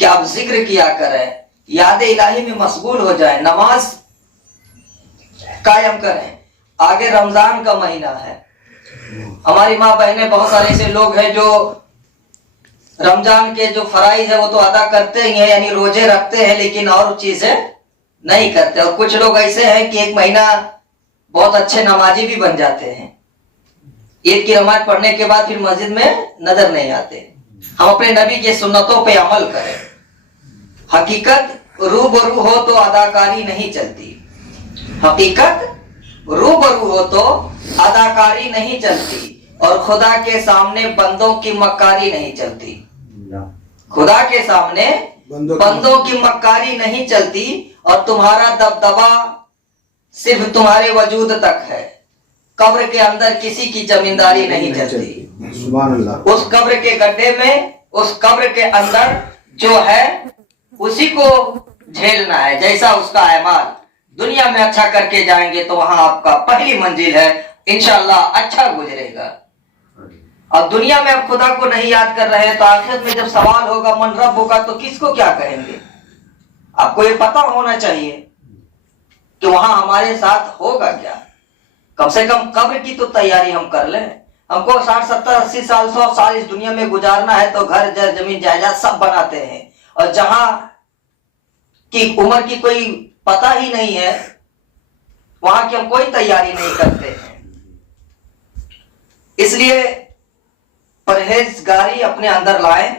कि आप जिक्र किया करें, याद इलाही में मशगूल हो जाए, नमाज कायम करें। आगे रमजान का महीना है, हमारी माँ बहनें बहुत सारे ऐसे लोग हैं जो रमजान के जो फराइज है वो तो अदा करते ही हैं, यानी रोजे रखते हैं, लेकिन और चीजें नहीं करते। और कुछ लोग ऐसे हैं कि एक महीना बहुत अच्छे नमाजी भी बन जाते हैं, ईद की नमाज पढ़ने के बाद फिर मस्जिद में नजर नहीं आते। हम अपने नबी के सुन्नतों पे अमल करें। हकीकत रूबरू हो तो अदाकारी नहीं चलती, हकीकत रूबरू हो तो अदाकारी नहीं चलती, और खुदा के सामने बंदों की मक्कारी नहीं चलती। खुदा के सामने बंदों की मक्कारी नहीं चलती, और तुम्हारा दबदबा सिर्फ तुम्हारे वजूद तक है। कब्र के अंदर किसी की जमींदारी नहीं चलती। सुभान अल्लाह। उस कब्र के गड्ढे में, उस कब्र के अंदर जो है उसी को झेलना है, जैसा उसका अमाल। दुनिया में अच्छा करके जाएंगे तो वहां आपका पहली मंजिल है, इंशाअल्लाह अच्छा गुजरेगा। अब दुनिया में अब खुदा को नहीं याद कर रहे हैं तो आखिरत में जब सवाल होगा मन रब होगा तो किसको क्या कहेंगे? आपको ये पता होना चाहिए कि वहां हमारे साथ होगा क्या। कम से कम कब्र की तो तैयारी हम कर लें। हमको 60 70 80 साल 100 साल इस दुनिया में गुजारना है तो घर जमीन जायदाद सब बनाते हैं, और जहां की उम्र की कोई पता ही नहीं है वहां की हम कोई तैयारी नहीं करते हैं। इसलिए परहेजगारी अपने अंदर लाएं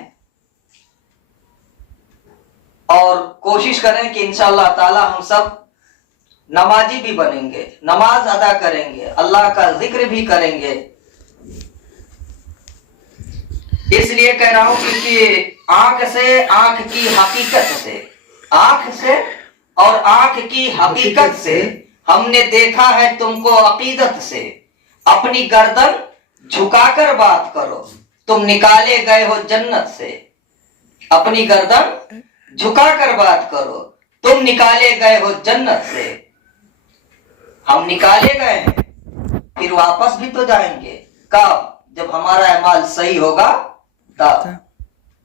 और कोशिश करें कि इंशाअल्लाह ताला हम सब नमाजी भी बनेंगे, नमाज अदा करेंगे, अल्लाह का जिक्र भी करेंगे। इसलिए कह रहा हूं क्योंकि आंख से, आंख की हकीकत से, आंख से और आंख की हकीकत से हमने देखा है तुमको अकीदत से। अपनी गर्दन झुकाकर बात करो, तुम निकाले गए हो जन्नत से। अपनी गर्दन झुकाकर बात करो, तुम निकाले गए हो जन्नत से। हम निकाले गए हैं, फिर वापस भी तो जाएंगे। कब? जब हमारा अमाल सही होगा तब।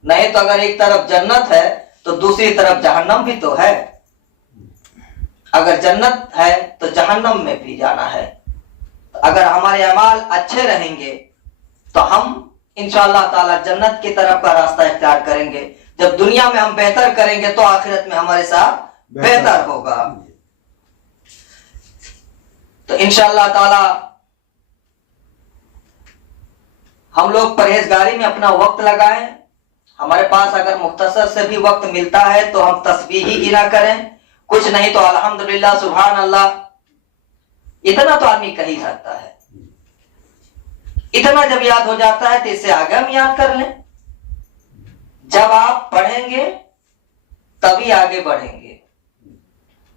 नहीं तो अगर एक तरफ जन्नत है तो दूसरी तरफ जहन्नम भी तो है। अगर जन्नत है तो जहन्नम में भी जाना है। अगर हमारे अमाल अच्छे रहेंगे तो हम इंशाअल्लाह ताला जन्नत की तरफ का रास्ता इख्तियार करेंगे। जब दुनिया में हम बेहतर करेंगे तो आखिरत में हमारे साथ बेहतर होगा। तो इंशाअल्लाह ताला हम लोग परहेजगारी में अपना वक्त लगाएं। हमारे पास अगर मुख्तसर से भी वक्त मिलता है तो हम तस्बीह ही गिना करें, कुछ नहीं तो अल्हम्दुलिल्लाह सुभान अल्लाह, इतना तो आदमी कह ही सकता है। इतना जब याद हो जाता है तो इससे आगे हम याद कर लें। जब आप पढ़ेंगे तभी आगे बढ़ेंगे।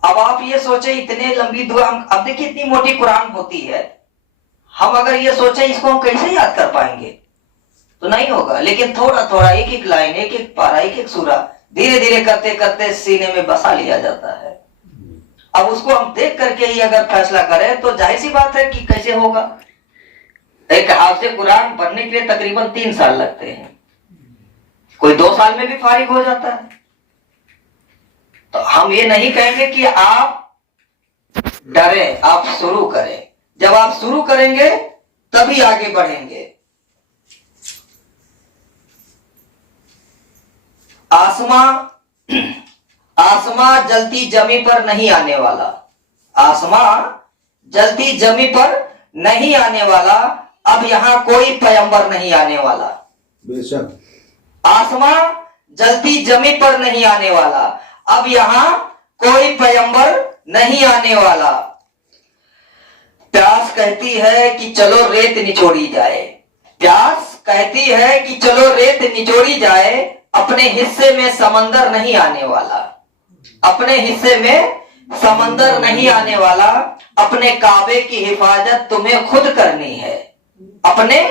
अब आप ये सोचे इतने लंबी दुआ, अब देखिए इतनी मोटी कुरान होती है, हम अगर ये सोचे इसको हम कैसे याद कर पाएंगे तो नहीं होगा। लेकिन थोड़ा थोड़ा एक एक लाइन, एक एक पारा, एक एक सूरा धीरे धीरे करते करते सीने में बसा लिया जाता है। अब उसको हम देख करके ही अगर फैसला करें तो जाहिर सी बात है कि कैसे होगा। एक हाफिज़ कुरान बनने के लिए तकरीबन 3 साल लगते हैं, कोई 2 साल में भी फारिग हो जाता है। तो हम ये नहीं कहेंगे कि आप डरें, आप शुरू करें। जब आप शुरू करेंगे तभी आगे बढ़ेंगे। आसमां जलती जमी पर नहीं आने वाला, आसमां जलती जमी पर नहीं आने वाला, अब यहां कोई पैगंबर नहीं आने वाला। बेशक आसमां जलती जमी पर नहीं आने वाला, अब यहां कोई पैगंबर नहीं आने वाला। प्यास कहती है कि चलो रेत निचोड़ी जाए, प्यास कहती है कि चलो रेत निचोड़ी जाए, अपने हिस्से में समंदर नहीं आने वाला, अपने हिस्से में समंदर नहीं आने वाला। अपने काबे की हिफाजत तुम्हें खुद करनी है, अपने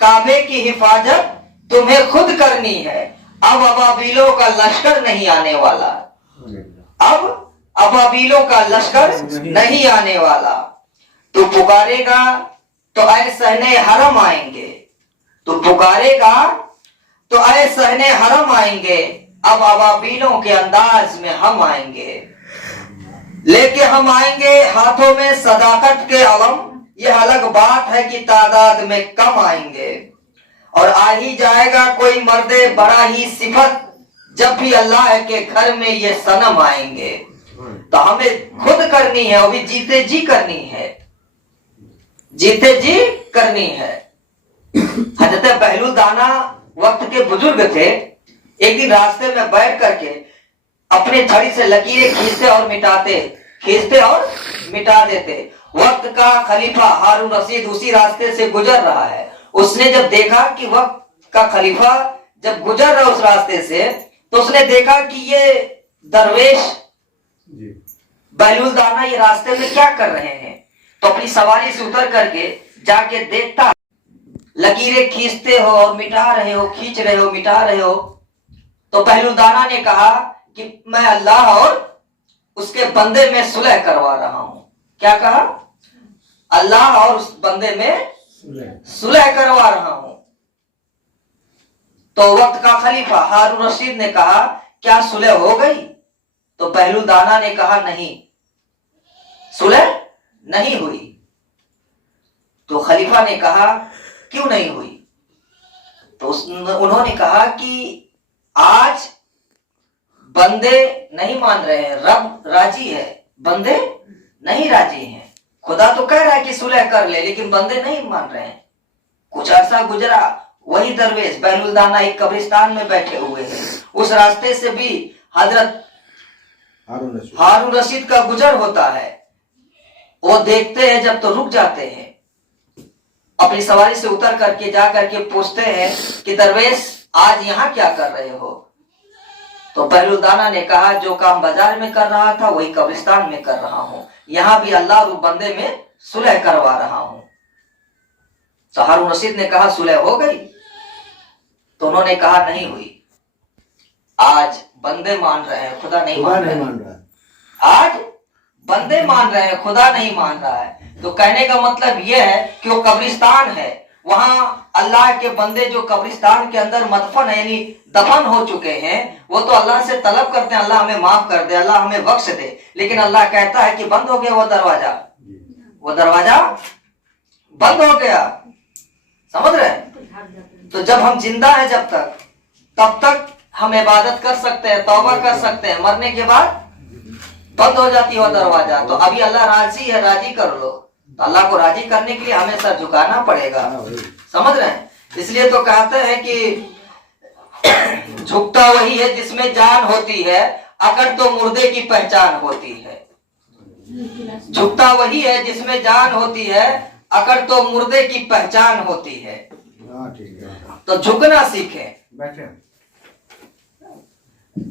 काबे की हिफाजत तुम्हें खुद करनी है। अब अबाबीलों का लश्कर नहीं आने वाला, अब अबाबीलों का लश्कर नहीं आने वाला। तू पुकारेगा तो ऐ सहने हरम आएंगे, तू पुकारेगा तो ऐ सहने हरम आएंगे, अब अबाबीलों के अंदाज में हम आएंगे, लेके हम आएंगे हाथों में सदाकत के अलम। यह अलग बात है कि तादाद में कम आएंगे। और आ ही जाएगा कोई मर्दे बड़ा ही सिफत, जब भी अल्लाह के घर में ये सनम आएंगे। तो हमें खुद करनी है, वो भी जीते जी करनी है, जीते जी करनी है। हजरत बहलूल दाना वक्त के बुजुर्ग थे। एक दिन रास्ते में बैठ करके अपने छड़ी से लकीरें खींचते और मिटाते, खींचते और मिटा देते। वक्त का खलीफा हारून रशीद उसी रास्ते से गुजर रहा है। उसने जब देखा कि वक्त का खलीफा जब गुजर रहा उस रास्ते से, तो उसने देखा कि ये दरवेश बहलूल दाना ये रास्ते में क्या कर रहे हैं। तो अपनी सवारी से उतर करके जाके देखता, लकीरें खींचते हो और मिटा रहे हो, खींच रहे हो, मिटा रहे हो। तो बहलूल दाना ने कहा कि मैं अल्लाह और उसके बंदे में सुलह करवा रहा हूं। क्या कहा? अल्लाह और उस बंदे में सुलह करवा रहा हूं। तो वक्त का खलीफा हारून रशीद ने कहा, क्या सुलह हो गई? तो बहलूल दाना ने कहा, नहीं, सुलह नहीं हुई। तो खलीफा ने कहा, क्यों नहीं हुई? तो उन्होंने कहा कि आज बंदे नहीं मान रहे हैं, रब राजी है, बंदे नहीं राजी हैं। खुदा तो कह रहा है कि सुलह कर ले, लेकिन बंदे नहीं मान रहे हैं। कुछ अरसा गुजरा, वही दरवेश बहलूल दाना एक कब्रिस्तान में बैठे हुए हैं। उस रास्ते से भी हजरत हारून रशीद का गुजर होता है। वो देखते हैं जब तो रुक जाते हैं, अपनी सवारी से उतर करके जा करके पूछते हैं कि दरवेश आज यहाँ क्या कर रहे हो? तो बहलूल दाना ने कहा, जो काम बाजार में कर रहा था वही कब्रिस्तान में कर रहा हूं, यहां भी अल्लाह और बंदे में सुलह करवा रहा हूं। तो हारून रशीद ने कहा, सुलह हो गई? तो उन्होंने कहा, नहीं हुई। आज बंदे मान रहे हैं, खुदा नहीं मान रहा है। आज बंदे मान रहे हैं, खुदा नहीं मान रहा है। तो कहने का मतलब यह है कि वो कब्रिस्तान है, वहां अल्लाह के बंदे जो कब्रिस्तान के अंदर मदफन है, यानी दफन हो चुके हैं, वो तो अल्लाह से तलब करते हैं, अल्लाह हमें माफ कर दे, अल्लाह हमें बख्श दे। लेकिन अल्लाह कहता है कि बंद हो गया वो दरवाजा, वो दरवाजा बंद हो गया। समझ रहे हैं? तो जब हम जिंदा है जब तक, तब तक हम इबादत कर सकते हैं, तौबा कर सकते हैं। मरने के बाद बंद हो जाती है वो दरवाजा। तो अभी अल्लाह राजी है, राजी कर लो। तो अल्लाह को राजी करने के लिए हमें सर झुकाना पड़ेगा। समझ रहे हैं? इसलिए तो कहते हैं कि झुकता वही है जिसमें जान होती है, अकड़ तो मुर्दे की पहचान होती है। झुकता वही है जिसमें जान होती है, अकड़ तो मुर्दे की पहचान होती है। तो झुकना सीखें।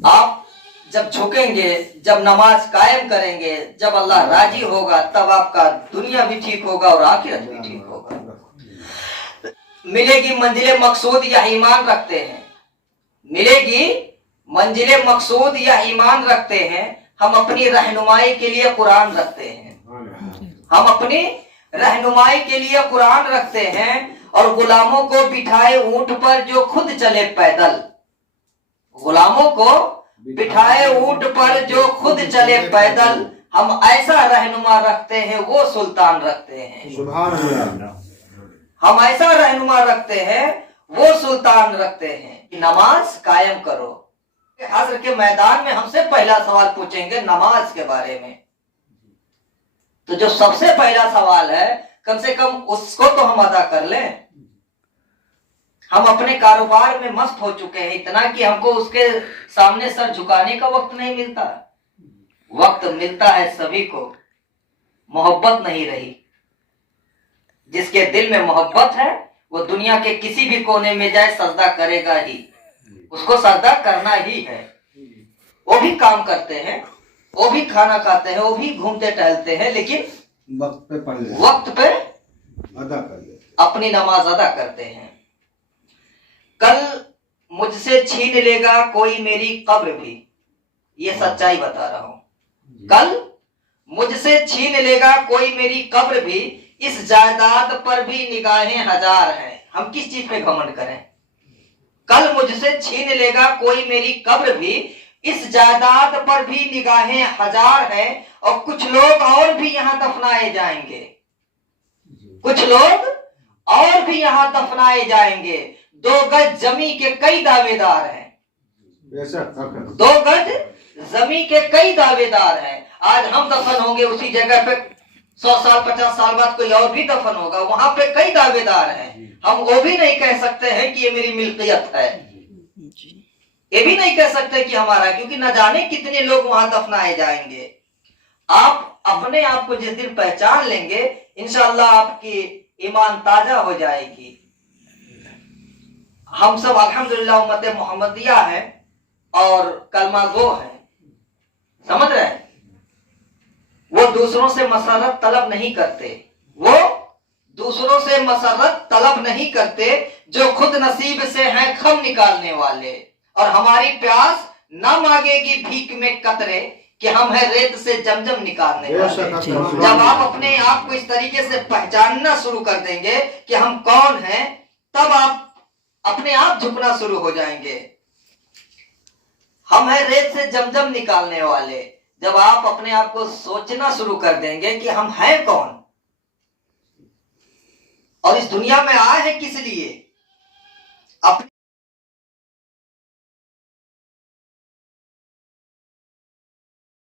आप जब झुकेंगे, जब नमाज कायम करेंगे, जब अल्लाह राजी होगा, तब आपका दुनिया भी ठीक होगा और आखिरत भी ठीक होगा। मिलेगी मंजिले मकसूद या ईमान रखते हैं, मिलेगी मंजिले मकसूद या ईमान रखते हैं। हम अपनी रहनुमाई के लिए कुरान रखते हैं, हम अपनी रहनुमाई के लिए कुरान रखते हैं। और गुलामों को बिठाए ऊंट पर जो खुद चले पैदल, गुलामों को बिठाए ऊंट पर जो खुद चले पैदल, हम ऐसा रहनुमा रखते हैं, वो सुल्तान रखते हैं। सुभान अल्लाह। हम ऐसा रहनुमा रखते हैं, वो सुल्तान रखते हैं। नमाज कायम करो। हश्र के मैदान में हमसे पहला सवाल पूछेंगे नमाज के बारे में। तो जो सबसे पहला सवाल है, कम से कम उसको तो हम अदा कर लें। हम अपने कारोबार में मस्त हो चुके हैं इतना कि हमको उसके सामने सर झुकाने का वक्त नहीं मिलता। वक्त मिलता है सभी को, मोहब्बत नहीं रही। जिसके दिल में मोहब्बत है वो दुनिया के किसी भी कोने में जाए सजदा करेगा ही, उसको सजदा करना ही है। वो भी काम करते हैं, वो भी खाना खाते हैं, वो भी घूमते टहलते हैं, लेकिन वक्त पे पढ़ ले, वक्त पे अदा कर ले, अपनी नमाज अदा करते हैं। कल मुझसे छीन लेगा कोई मेरी कब्र भी, ये सच्चाई बता रहा हूं। कल मुझसे छीन लेगा कोई मेरी कब्र भी, इस जायदाद पर भी निगाहें हजार हैं। हम किस चीज पे घमंड करें? कल मुझसे छीन लेगा कोई मेरी कब्र भी, इस जायदाद पर भी निगाहें हजार हैं, और कुछ लोग और भी यहाँ दफनाए जाएंगे, कुछ लोग और भी यहाँ दफनाए जाएंगे। 2 गज जमी के कई दावेदार हैं, बेशक 2 गज जमी के कई दावेदार हैं। आज हम दफन होंगे उसी जगह पे 100 साल 50 साल बाद कोई और भी दफन होगा, वहां पे कई दावेदार हैं। हम वो भी नहीं कह सकते हैं कि ये मेरी मिल्कियत है, ये भी नहीं कह सकते कि हमारा, क्योंकि न जाने कितने लोग वहां दफनाए जाएंगे। आप अपने आप को जिस दिन पहचान लेंगे, इंशाअल्लाह आपकी ईमान ताजा हो जाएगी। हम सब अल्हम्दुलिल्लाह उम्मत मोहम्मदिया है और कलमा गो है, समझ रहे हैं। वो दूसरों से मसरत तलब नहीं करते, वो दूसरों से मसरत तलब नहीं करते, जो खुद नसीब से हैं खम निकालने वाले। और हमारी प्यास ना मांगेगी भीख में कतरे, कि हम है रेत से जमजम निकालने वाले। जब आप अपने आप को इस तरीके से पहचानना शुरू कर देंगे कि हम कौन हैं, तब आप अपने आप झुकना शुरू हो जाएंगे। हम है रेत से जमजम निकालने वाले। जब आप अपने आप को सोचना शुरू कर देंगे कि हम हैं कौन और इस दुनिया में आए हैं किस लिए,